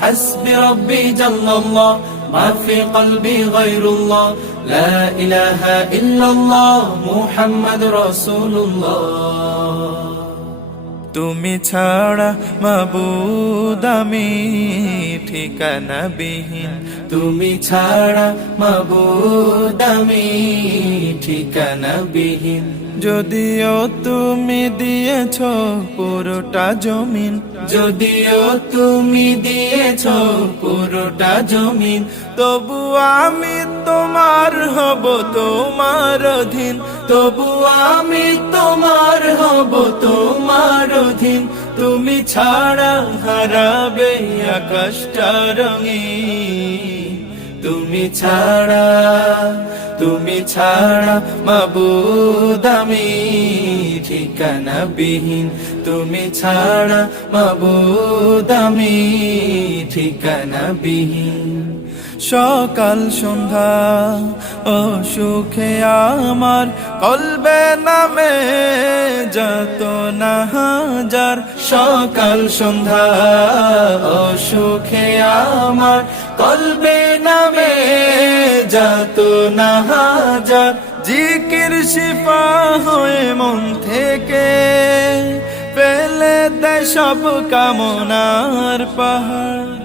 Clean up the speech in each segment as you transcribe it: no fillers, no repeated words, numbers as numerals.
حسبي ربي جل الله ما في قلبي غير الله لا إله إلا الله محمد رسول الله তুমি ছাড়া মাবুদ আমি ঠিকানা বিহীন তুমি ছাড়া মাবুদ আমি ঠিকানা বিহীন যদিও তুমি দিয়েছ পুরোটা জমিন যদিও তুমি দিয়েছ পুরোটা জমিন তবু আমি তোমার হব তোমার অধীন তবু আমি তোমার হব তোমার অধীন তুমি ছাড়া হারাবে আকাশটা রঙিন তুমি ছাড়া মাবুদ আমি ঠিকানা বিহীন তুমি ছাড়া মাবুদ আমি ঠিকানা বিহীন সকাল সন্ধ্যা ও সুখে আমার কলবে নামে যত না হাজার সকাল সন্ধ্যা ও সুখে আমার কলবে নামে যত না হাজার জিকির শিফা হয়ে মন থেকে ফেলে দেয় সব কামনার পাহাড়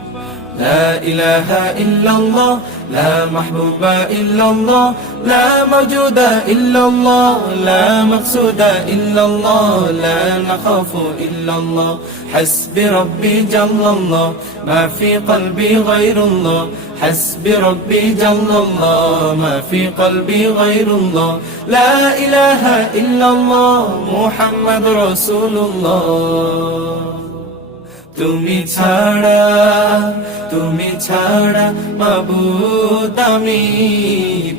لا إله إلا الله لا محبوب إلا الله لا موجود إلا الله لا مقصود إلا الله لا نخاف إلا الله حسبي ربي جل الله ما في قلبي غير الله حسبي ربي جل الله ما في قلبي غير الله لا إله إلا الله محمد رسول الله তুমি ছাড়া মাবুদ আমি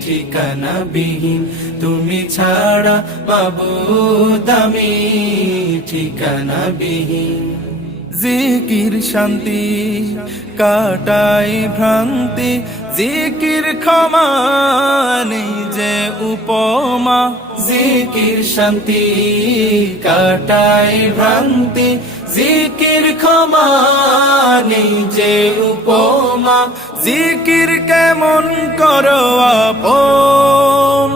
ঠিকানা বিহীন তুমি ছাড়া মাবুদ আমি ঠিকানা বিহীন জিকির শান্তি কাটাই ভ্রান্তি জিকির ক্ষমা নেই যে উপমা জিকির শান্তি কাটাই ভ্রান্তি জিকির ক্ষমা নেই যে উপমা জিকির কেমন করো আপন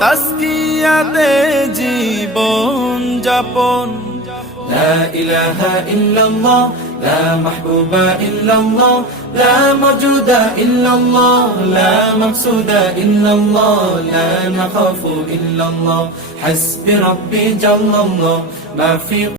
তাসকিয়াতে জীবন যাপন لا إله إلا الله لا محبوب إلا الله لا موجود إلا الله لا مقصود إلا الله لا نخاف إلا الله حسبي ربي جل الله ما في